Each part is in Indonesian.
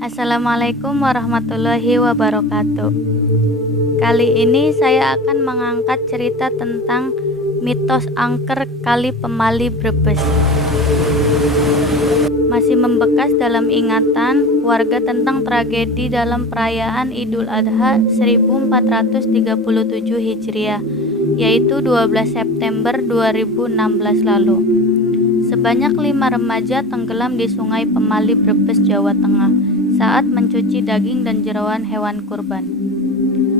Assalamualaikum warahmatullahi wabarakatuh. Kali ini saya akan mengangkat cerita tentang mitos angker Kali Pemali Brebes. Masih membekas dalam ingatan warga tentang tragedi dalam perayaan Idul Adha 1437 Hijriah, yaitu 12 September 2016 lalu. Sebanyak 5 remaja tenggelam di Sungai Pemali Brebes, Jawa Tengah saat mencuci daging dan jeroan hewan kurban.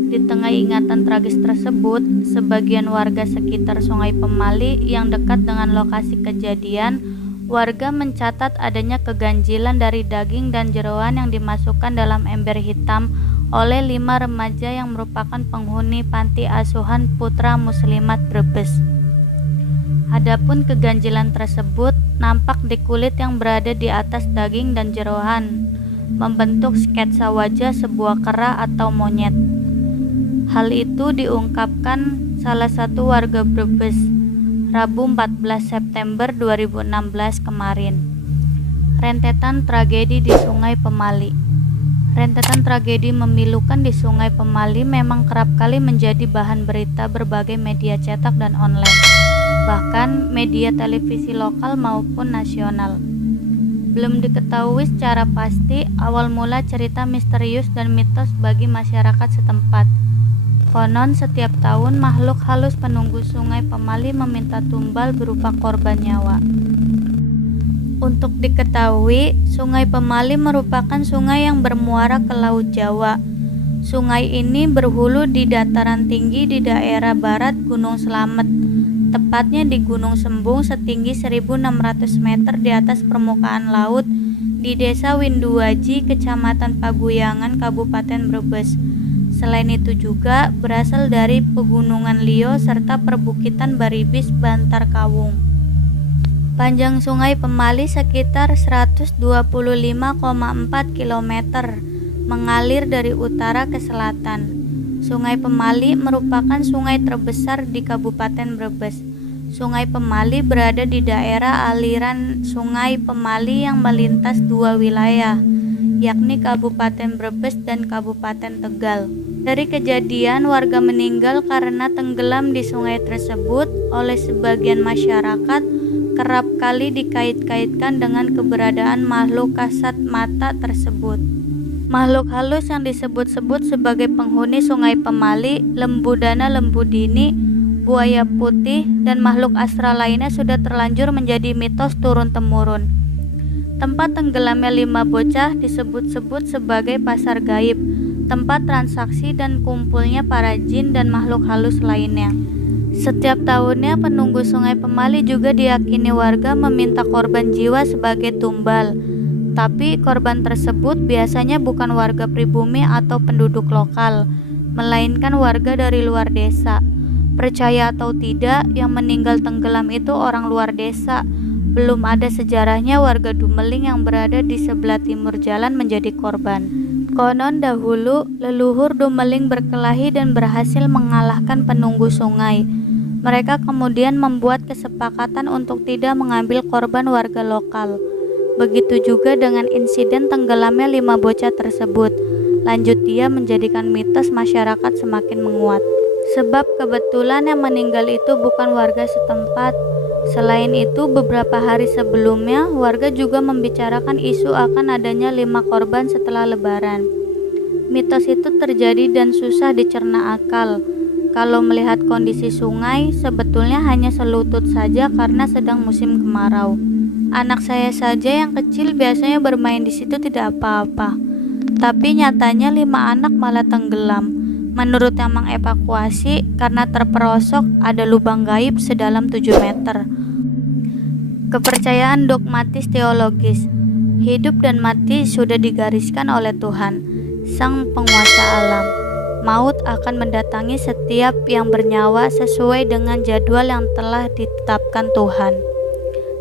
Di tengah ingatan tragis tersebut, sebagian warga sekitar Sungai Pemali yang dekat dengan lokasi kejadian, warga mencatat adanya keganjilan dari daging dan jeroan yang dimasukkan dalam ember hitam oleh 5 remaja yang merupakan penghuni panti asuhan Putra Muslimat Brebes. Adapun keganjilan tersebut nampak di kulit yang berada di atas daging dan jeroan, membentuk sketsa wajah sebuah kera atau monyet. Hal itu diungkapkan salah satu warga Brebes Rabu 14 September 2016 kemarin. Rentetan tragedi di Sungai Pemali. Rentetan tragedi memilukan di Sungai Pemali memang kerap kali menjadi bahan berita berbagai media cetak dan online, bahkan media televisi lokal maupun nasional. Belum diketahui secara pasti awal mula cerita misterius dan mitos bagi masyarakat setempat. Konon setiap tahun makhluk halus penunggu Sungai Pemali meminta tumbal berupa korban nyawa. Untuk diketahui, Sungai Pemali merupakan sungai yang bermuara ke Laut Jawa. Sungai ini berhulu di dataran tinggi di daerah barat Gunung Slamet, tepatnya di Gunung Sembung setinggi 1.600 meter di atas permukaan laut di Desa Winduaji, Kecamatan Paguyangan, Kabupaten Brebes. Selain itu juga berasal dari Pegunungan Lio serta perbukitan Baribis, Bantar Kawung. Panjang Sungai Pemali sekitar 125,4 km, mengalir dari utara ke selatan. Sungai Pemali merupakan sungai terbesar di Kabupaten Brebes. Sungai Pemali berada di daerah aliran Sungai Pemali yang melintas 2 wilayah, yakni Kabupaten Brebes dan Kabupaten Tegal. Dari kejadian, warga meninggal karena tenggelam di sungai tersebut oleh sebagian masyarakat kerap kali dikait-kaitkan dengan keberadaan makhluk kasat mata tersebut. Makhluk halus yang disebut-sebut sebagai penghuni Sungai Pemali, lembudana lembudini, buaya putih, dan makhluk astral lainnya sudah terlanjur menjadi mitos turun-temurun. Tempat tenggelamnya 5 bocah disebut-sebut sebagai pasar gaib, tempat transaksi dan kumpulnya para jin dan makhluk halus lainnya. Setiap tahunnya penunggu Sungai Pemali juga diyakini warga meminta korban jiwa sebagai tumbal. Tapi korban tersebut biasanya bukan warga pribumi atau penduduk lokal, melainkan warga dari luar desa. Percaya atau tidak, yang meninggal tenggelam itu orang luar desa. Belum ada sejarahnya warga Dumeling yang berada di sebelah timur jalan menjadi korban. Konon dahulu, leluhur Dumeling berkelahi dan berhasil mengalahkan penunggu sungai. Mereka kemudian membuat kesepakatan untuk tidak mengambil korban warga lokal. Begitu juga dengan insiden tenggelamnya 5 bocah tersebut. Lanjut dia menjadikan mitos masyarakat semakin menguat. Sebab kebetulan yang meninggal itu bukan warga setempat. Selain itu, beberapa hari sebelumnya, warga juga membicarakan isu akan adanya 5 korban setelah lebaran. Mitos itu terjadi dan susah dicerna akal. Kalau melihat kondisi sungai, sebetulnya hanya selutut saja karena sedang musim kemarau. Anak saya saja yang kecil biasanya bermain di situ tidak apa-apa. Tapi nyatanya 5 anak malah tenggelam. Menurut yang mengevakuasi, karena terperosok ada lubang gaib sedalam 7 meter. Kepercayaan dogmatis teologis. Hidup dan mati sudah digariskan oleh Tuhan, Sang Penguasa alam. Maut akan mendatangi setiap yang bernyawa sesuai dengan jadwal yang telah ditetapkan Tuhan.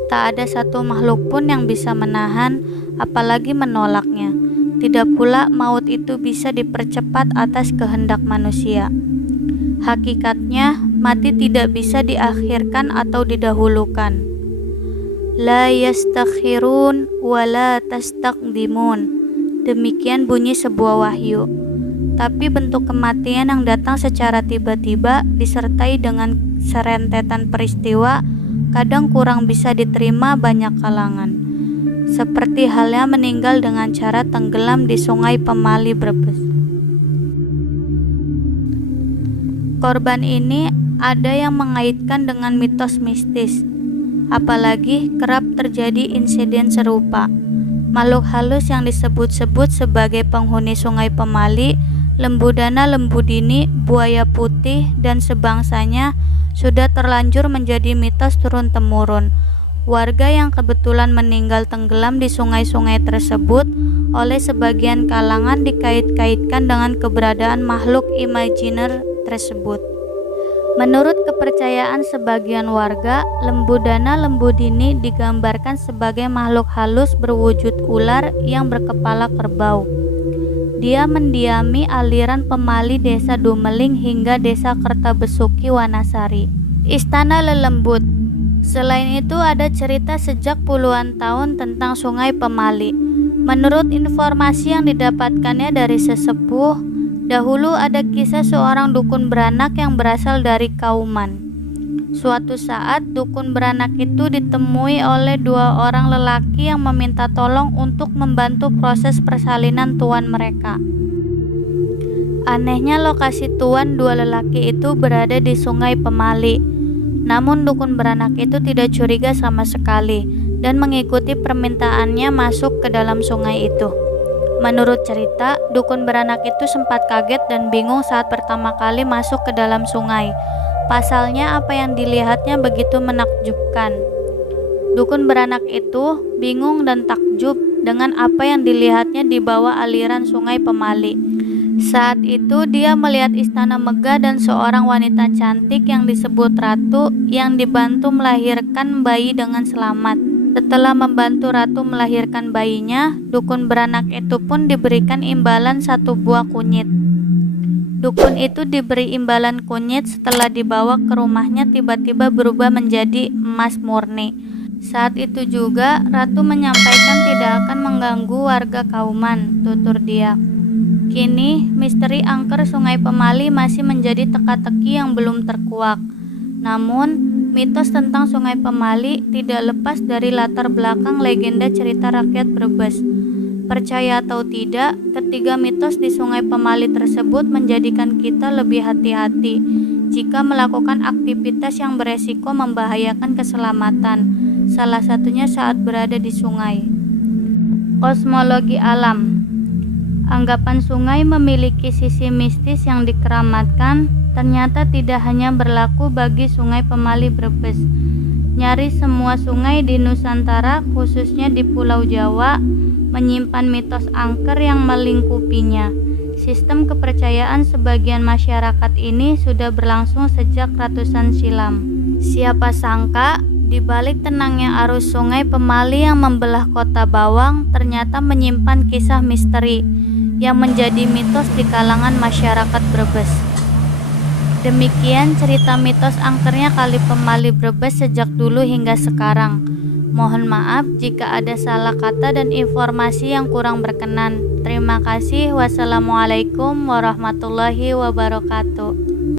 Tak ada satu makhluk pun yang bisa menahan, apalagi menolaknya. Tidak pula maut itu bisa dipercepat atas kehendak manusia. Hakikatnya, mati tidak bisa diakhirkan atau didahulukan. La yastakhirun wa la tastaqdimun. Demikian bunyi sebuah wahyu. Tapi bentuk kematian yang datang secara tiba-tiba disertai dengan serentetan peristiwa kadang kurang bisa diterima banyak kalangan. Seperti halnya meninggal dengan cara tenggelam di Sungai Pemali, Brebes. Korban ini ada yang mengaitkan dengan mitos mistis. Apalagi kerap terjadi insiden serupa. Makhluk halus yang disebut-sebut sebagai penghuni Sungai Pemali, lembudana lembudini, buaya putih, dan sebangsanya sudah terlanjur menjadi mitos turun-temurun. Warga yang kebetulan meninggal tenggelam di sungai-sungai tersebut oleh sebagian kalangan dikait-kaitkan dengan keberadaan makhluk imajiner tersebut. Menurut kepercayaan sebagian warga, lembudana lembudini digambarkan sebagai makhluk halus berwujud ular yang berkepala kerbau. Dia mendiami aliran Pemali Desa Dumeling hingga Desa Kertabesuki Wanasari. Istana Lelembut. Selain itu ada cerita sejak puluhan tahun tentang Sungai Pemali. Menurut informasi yang didapatkannya dari sesepuh, dahulu ada kisah seorang dukun beranak yang berasal dari Kauman. Suatu saat dukun beranak itu ditemui oleh dua orang lelaki yang meminta tolong untuk membantu proses persalinan tuan mereka. Anehnya lokasi tuan dua lelaki itu berada di Sungai Pemali. Namun dukun beranak itu tidak curiga sama sekali dan mengikuti permintaannya masuk ke dalam sungai itu. Menurut cerita, dukun beranak itu sempat kaget dan bingung saat pertama kali masuk ke dalam sungai. Pasalnya apa yang dilihatnya begitu menakjubkan. Dukun beranak itu bingung dan takjub dengan apa yang dilihatnya di bawah aliran Sungai Pemali. Saat itu dia melihat istana megah dan seorang wanita cantik yang disebut ratu yang dibantu melahirkan bayi dengan selamat. Setelah membantu ratu melahirkan bayinya, dukun beranak itu pun diberikan imbalan satu buah kunyit. Dukun itu diberi imbalan kunyit setelah dibawa ke rumahnya tiba-tiba berubah menjadi emas murni. Saat itu juga ratu menyampaikan tidak akan mengganggu warga Kauman, tutur dia. Kini misteri angker Sungai Pemali masih menjadi teka-teki yang belum terkuak. Namun mitos tentang Sungai Pemali tidak lepas dari latar belakang legenda cerita rakyat Brebes. Percaya atau tidak, ketiga mitos di Sungai Pemali tersebut menjadikan kita lebih hati-hati jika melakukan aktivitas yang beresiko membahayakan keselamatan, salah satunya saat berada di sungai. Kosmologi alam. Anggapan sungai memiliki sisi mistis yang dikeramatkan ternyata tidak hanya berlaku bagi Sungai Pemali Brebes. Nyaris semua sungai di Nusantara, khususnya di Pulau Jawa, menyimpan mitos angker yang melingkupinya. Sistem kepercayaan sebagian masyarakat ini sudah berlangsung sejak ratusan silam. Siapa sangka, di balik tenangnya arus Sungai Pemali yang membelah kota Bawang ternyata menyimpan kisah misteri yang menjadi mitos di kalangan masyarakat Brebes. Demikian cerita mitos angkernya Kali Pemali Brebes sejak dulu hingga sekarang. Mohon maaf jika ada salah kata dan informasi yang kurang berkenan. Terima kasih. Wassalamualaikum warahmatullahi wabarakatuh.